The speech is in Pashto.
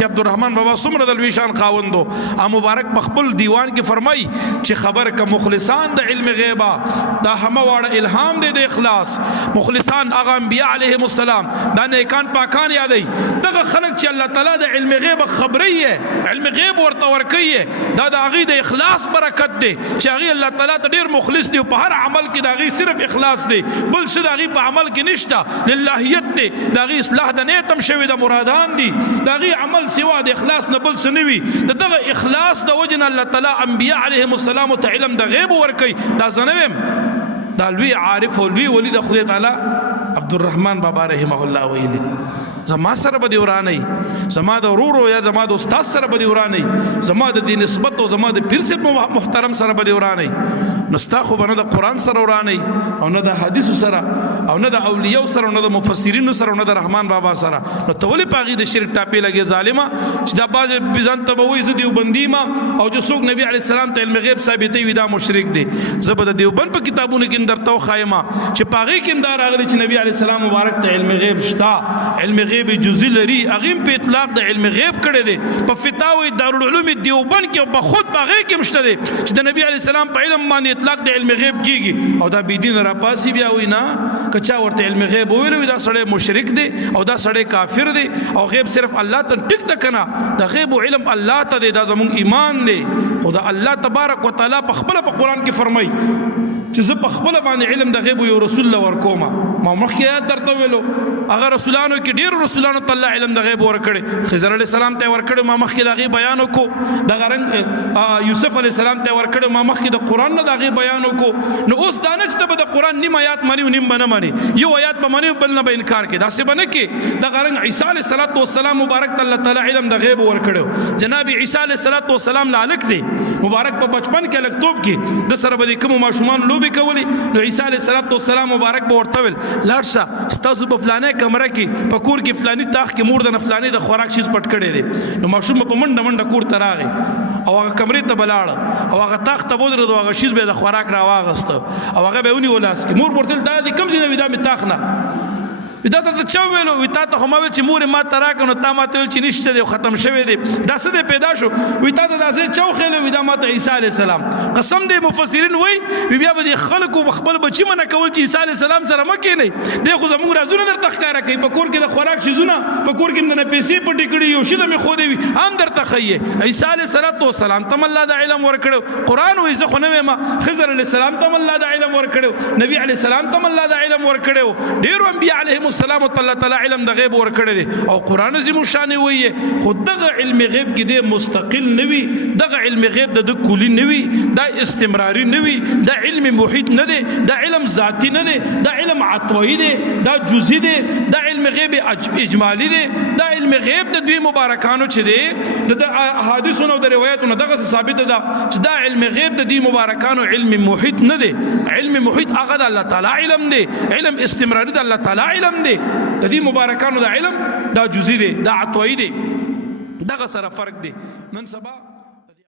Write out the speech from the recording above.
چې عبدالرحمن بابا څومره د لوی شان خاوندو مبارک په خپل دیوان کې فرمایي چې خبر کا مخلصان د علم غیبا دا همه واړه الهام دی د اخلاص مخلصان هغه انبیاء علیهم السلام دا نیکان پاکان یادوي دغه خلک چې الله تعالی د علم غیب خبري علم غیب ورته ورکوي دا د هغې د اخلاص برکت دی چې هغې الله تعالی ته ډېر مخلص دی په هر عمل کې د هغې صرف اخلاص دی بل څه د هغې په عمل کې نشته للهیت دی د هغې اصلاح د نیت هم شوي د مرادان دي د هغې عمل سوا د اخلاص نه بل څه نه وي د دغه اخلاص د وجې نه الله تعالی انبیاء علیهم السلام ته علم د غیب ورکوي دا زه نه ویم دا لوی عارف او لوی ولی د خدای تعالی عبدالرحمن بابا رحمه الله ویلي زما سره به دې ورانئ زما د ورورو یا زما د استاد سره به دې ورانئ زما د دې نسبت او زما د پیر صاحب محترم سره به دې ورانئ نو ستا خو به نه د قرآن سره ورانئ او نه د حدیثو سره او نه د اولیاء سره او نه د مفسرینو سره او نه د رحمان بابا سره نو ته ولې په هغې د شرک ټاپې لګې ظالمه چې دا بعضې ځان ته به وایي زه دیوبندي یم او چې څوک نبي علیه السلام ته علم غیب ثابتوي وي دا مشرک دی زه به د دیوبند په کتابونو کې هم درته وښایم چې په هغې کې هم دا راغلی چې نبي علیه السلام مبارک ته علم غیب شته علم غیب جزئی لري هغې په اطلاق د علم غیب کړی دی په فتاوی دارالعلوم دیوبند کې او په خود په هغې کې هم شته دی چې د نبي علیه السلام په علم باندې اطلاق د علم غیب کېږي او دا بېدینه راپاسي بیا وایي نه که چا ورته علم غیب وویلی وي دا سړی مشرک دی او دا سړی کافر دی او غیب صرف الله ته ټیک ده که نه د غیب و علم الله ته دی دا زموږ ایمان دی خو د الله تبارک وتعالی په خپله په قرآن کې فرمایي چې زه په خپله باندې علم د غیب یو رسول له ورکوم ما مخکې آیات درته ویلو هغه رسولانو کې ډېرو رسولانو ته الله علم د غیب ورکړی خضر علیه السلام ته یې ورکړی ما مخکې د هغې بیان وکړو دغه رنګ یوسف علیه السلام ته یې ورکړی ما مخکې د قرآن نه د هغې بیان وکړو نو اوس دا نه چې ته به د قرآن نیم آیات مني او نیم به نه منې یو آیات به منې بل نه به انکار کې داسې به نه کې دغه رنګ عیسی علیه الصلاة والسلام مبارک ته الله تعالی علم د غیب ورکړی جناب عیسی علیه الصلاة والسلام له هلک دی مبارک په بچپن کې هلکتوب کې د سره به د کومو ماشومانو لوبې کولې نو عیسی علیه الصلاة والسلام مبارک به ورته ویل لاړ شه ستاسو په فلانی کمره کې په کور کې فلانی تاخ کې مور د نه فلانی د خوراک شیز پټ کړی دی نو ماشوم به په منډه منډه کور ته راغی او هغه کمرې ته به لاړه او هغه تاخ ته ودرېد او هغه شیز به د خوراک راواغسته او هغه به یې ونیو لاس کې مور ورته ویل دا د کوم ځای نه وي دا مې تاخ نه دا ته چا ویلو وي تا ته خو ما ویل چې مور ما ته راکړه نو تا ما ته ویل چې نشته دی ختم شوی دی دا څه دی پیدا شو وي تا ته داسې چا وخیلو وي دا ما ته عیسی علیه السلام قسم دی مفسرین وایي بیا به د خلکو خپل بچي منع کول چې عیسی علیه السلام سره مه کښېنئ دی خو زموږ رازونه درته ښکاره کوي په کور کې د خوراک شیزونه په کور کې هم د پیسې پټې کړي یو شیزه مې ښودی وي هم درته ښیي عیسی علیه الصلاة والسلام ته الله د علم ورکړی قرآن وایي زه خو نه ویم خضر علیه السلام ته الله د علم ورکړی نبي علیه السلام ته الله د علم ورکړی ډېرو انبیا علیهم السلام ته الله تعالی علم د غیب ورکړی دی او قرآن عظیم الشان وایي خو دغه علم غیب کې دی مستقل نه وي دغه علم غیب د کلي نه وي دا استمراري نه وي دا علم محیط نه دی دا علم ذاتي نه دی دا علم عطوي دی دا جزئی دی دا علم غیب اجمالی دی دا علم غیب د دوی مبارکانو چې دی د احادیثونو او د روایتونو دغه ثابت ده چې دا علم غیب د دوی مبارکانو علم محیط نه دی علم محیط هغه د الله تعالی علم دی علم استمراري د الله تعالی علم دی د دې مبارکانو د علم دا جزئی دی دا عطوي دی دغه سره فرق دی نن سبا